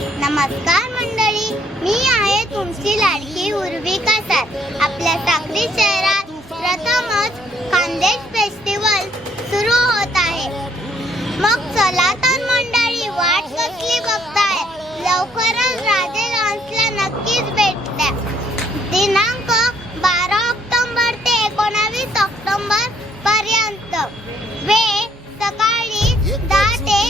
नमस्कार मंडळी, मी आहे तुमची लाडकी उर्विका सर। आपल्या साक्री शहरात प्रथमच खानदेश फेस्टिवल सुरू होत आहे। मग चला तर मंडळी, वाट कसली बघताय? लवकरच राजे लॉन्सला नक्कीच भेट द्या। दिनांक 12 ऑक्टोबर ते 19 ऑक्टोबर पर्यंत। वेळ सकाळी 10 ते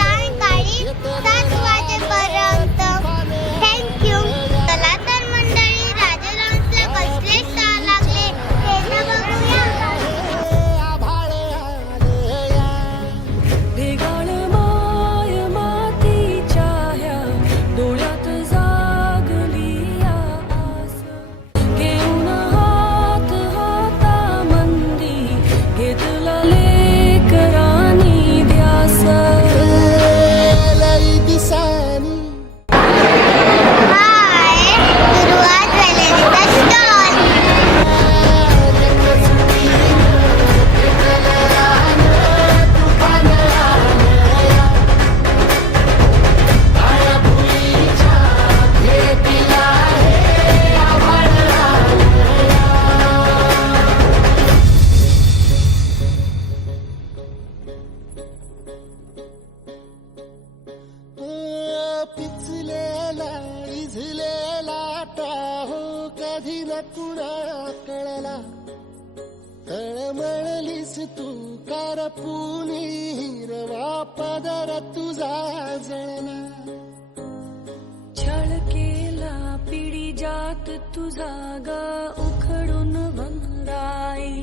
सायंकाळी 7 वाजेपर्यंत। थँक्यू। चला तर मंडळी, राजे लॉन्सला कसले स्टॉल लागले ते तर बघूया। कधी न तुला कळला, तळमळलीस तू कारपुनी, हिरवा पदर तुझा जळला। छळ केला पिढी जात तुझा ग उखडून भंगाई।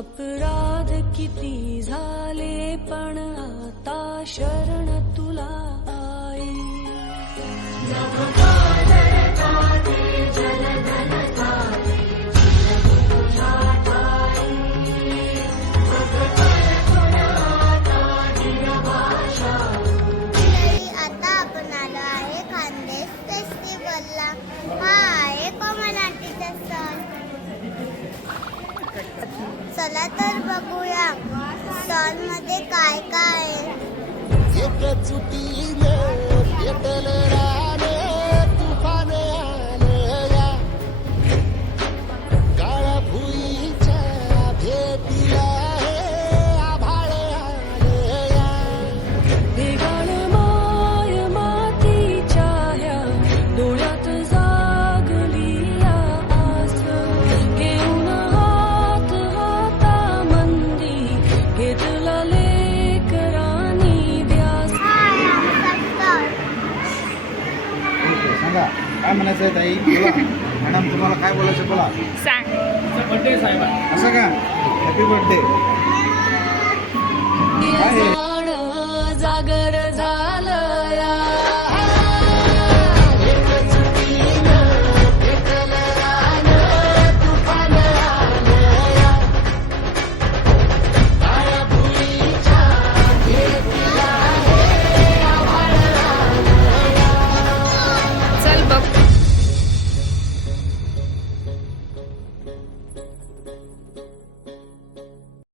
अपराध किती झाले पण आता शरण तुला आई। आता आपण आलो आहे खानदेश फेस्टिवलला। हा आहे कोमनाटीचा सण। चला तर बघूया स्टॉल मध्ये काय काय आहे। एकजुटीने पेटलं राने, तुफान आलं या काळा भुईच्या भेटीला, हे आभाळ आलं या। वेगाळ माय मातीच्या ह्या डोळ्यात जागली आस। घेऊन हात हातामंदी घेतला लेकरांनी ध्यास। सांगा काय म्हणायचं आहे ताई? बोला मॅडम, तुम्हाला काय बोलायचं बोला। सांग। बर्थडे साहेब असं का? Happy birthday. काय